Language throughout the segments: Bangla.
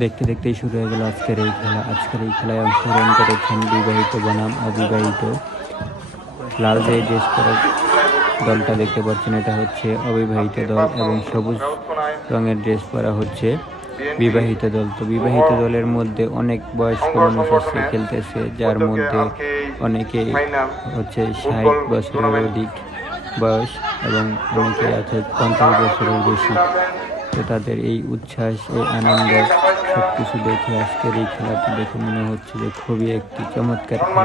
দেখতে দেখতেই শুরু হয়ে গেল আজকের এই খেলা। আজকের এই খেলায় অংশগ্রহণ করেছেন বিবাহিত বনাম অবিবাহিত। লাল যে ড্রেস পরা দলটা দেখতে পাচ্ছেন এটা হচ্ছে অবিবাহিত দল এবং সবুজ রঙের ড্রেস পরা হচ্ছে বিবাহিত দল। তো বিবাহিত দলের মধ্যে অনেক বয়স্ক মানুষ আছে খেলতেছে, যার মধ্যে অনেকে হচ্ছে 60 বছরের অধিক বয়স এবং অনেকে আছে 50 বছরের বেশি। তো তাদের এই উচ্ছ্বাস, এই আনন্দ সবকিছু দেখে আজকের এই খেলাটি দেখে মনে হচ্ছে যে খুবই একটি চমৎকার খেলা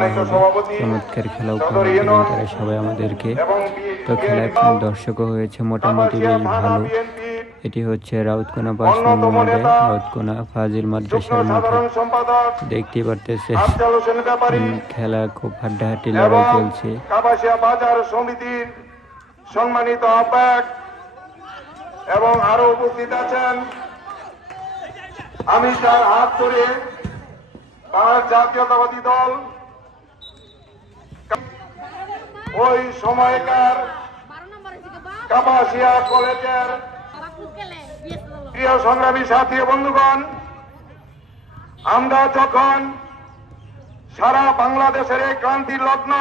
হবে। চমৎকার খেলা উপহার দেবেন তারা সবাই আমাদেরকে। তো খেলায় দর্শকও হয়েছে মোটামুটি বেশ ভালো। এটি হচ্ছে রাউতকোনা 5 নং ওয়ার্ডে রাউতকোনা ফাজিল মাদ্রাসার মাঠে। দেখতেই পারতেছে খেলা খুব হাড্ডাহাড্ডি লড়াই চলছে। কাপাসিয়া বাজার সমিতির সম্মানিত আহ্বায়ক এবং আরো উপস্থিত আছেন, আমি তার হাত ধরে তার জাতীয়তাবাদী দল ওই সময়কার কাপাসিয়া কলেজের প্রিয় সংগ্রামী সাথী বন্ধুগণ, আমরা যখন সারা বাংলাদেশের এই ক্রান্তির লগ্ন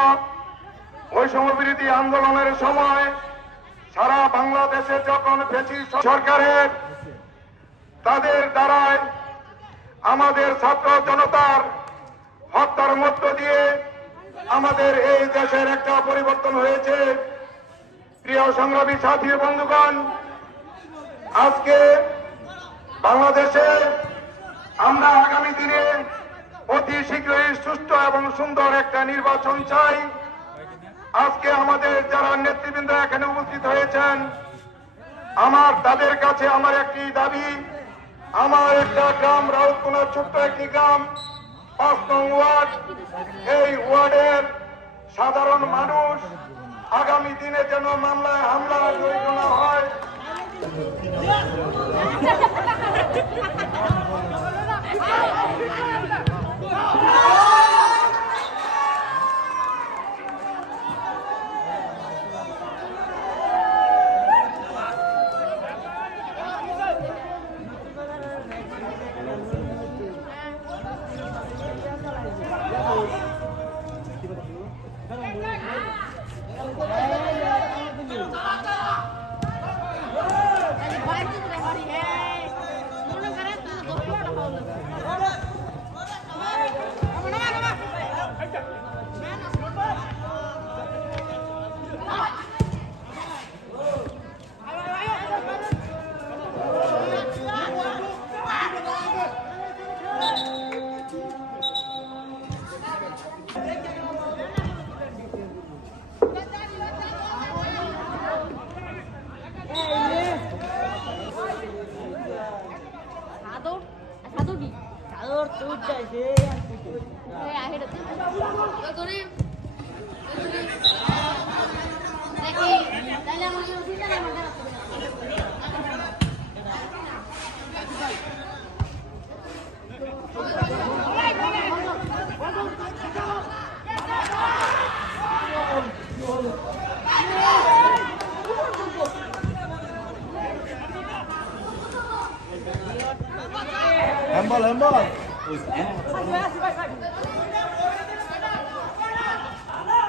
বৈষম্য বিরোধী আন্দোলনের সময় সারা বাংলাদেশে যখন ফ্যাসিস্ট সরকারের তাদের দ্বারায় আমাদের ছাত্র জনতার হত্যার মধ্য দিয়ে আমাদের এই দেশের একটা পরিবর্তন হয়েছে। প্রিয় সংগ্রামী সাথী বন্ধুগণ, আজকে বাংলাদেশে আমরা আগামী দিনে অতি শীঘ্রই সুষ্ঠু এবং সুন্দর একটা নির্বাচন চাই। আজকে আমাদের যারা নেতৃবৃন্দ এখানে উপস্থিত হয়েছেন, তাদের কাছে আমার একটি দাবি, আমার একটা গ্রাম রাউতকোনার ছোট্ট একটি গ্রাম 5 নং ওয়ার্ড, এই ওয়ার্ডের সাধারণ মানুষ আগামী দিনে যেন মামলায় হামলা জড়িত না হয়।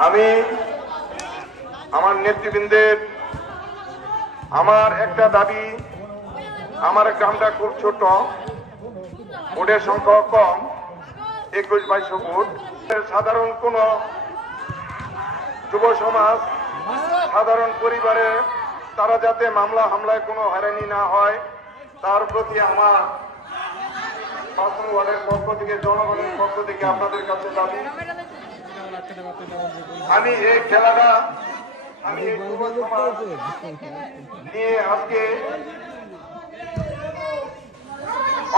আমি আমার নেতৃবৃন্দের আমার একটা দাবি, আমার গ্রামটা খুব ছোট, ভোটের সংখ্যা কম, 21-22 ভোট। সাধারণ কোন যুব সমাজ, সাধারণ পরিবারে তারা যাতে মামলা হামলায় কোনো হয়রানি না হয় তার প্রতি আমার 5 নং ওয়ার্ডের পক্ষ থেকে, জনগণের পক্ষ থেকে আপনাদের কাছে দাবি। আমি এই খেলাটা নিয়ে আজকে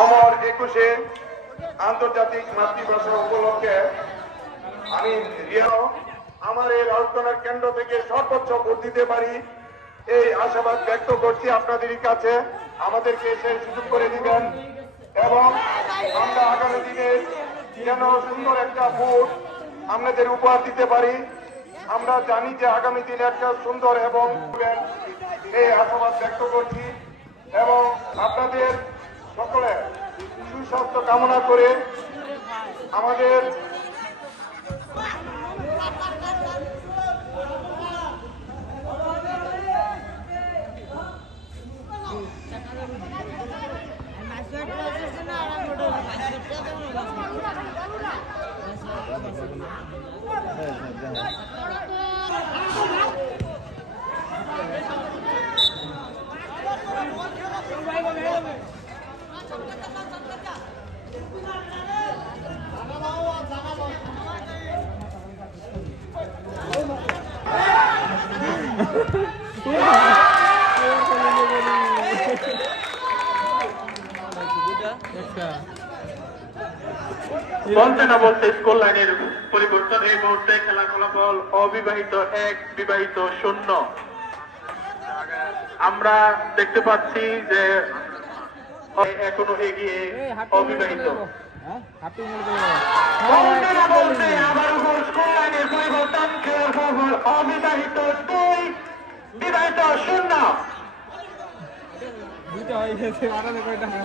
অমর 21-এ আন্তর্জাতিক মাতৃভাষা উপলক্ষে আমি আমার এই রাউতকোনার কেন্দ্র থেকে সর্বোচ্চ ভোট দিতে পারি এই আশাবাদ ব্যক্ত করছি আপনাদের কাছে। আমাদেরকে সেই সুযোগ করে দিবেন এবং আমরা আগামী দিনে যেন সুন্দর একটা ভোট আপনাদের উপহার দিতে পারি। আমরা জানি যে আগামী দিনে একটা সুন্দর এবং এই আশাবাদ ব্যক্ত করছি এবং আপনাদের সকলে সুস্বাস্থ্য কামনা করে আমাদের বলতে না বলতে স্কুল লাইনের পরিবর্তন। এই মুহূর্তে খেলা ফলাফল অবিবাহিত 1, বিবাহিত 0। আমরা দেখতে পাচ্ছি যে এখনো এগিয়ে অবিবাহিত। স্কুল লাইনের পরিবর্তন, খেলার ফলাফল অবিবাহিত 2, বিবাহিত 0। দুইটা হয়ে গেছে, আলাদা করে টাকা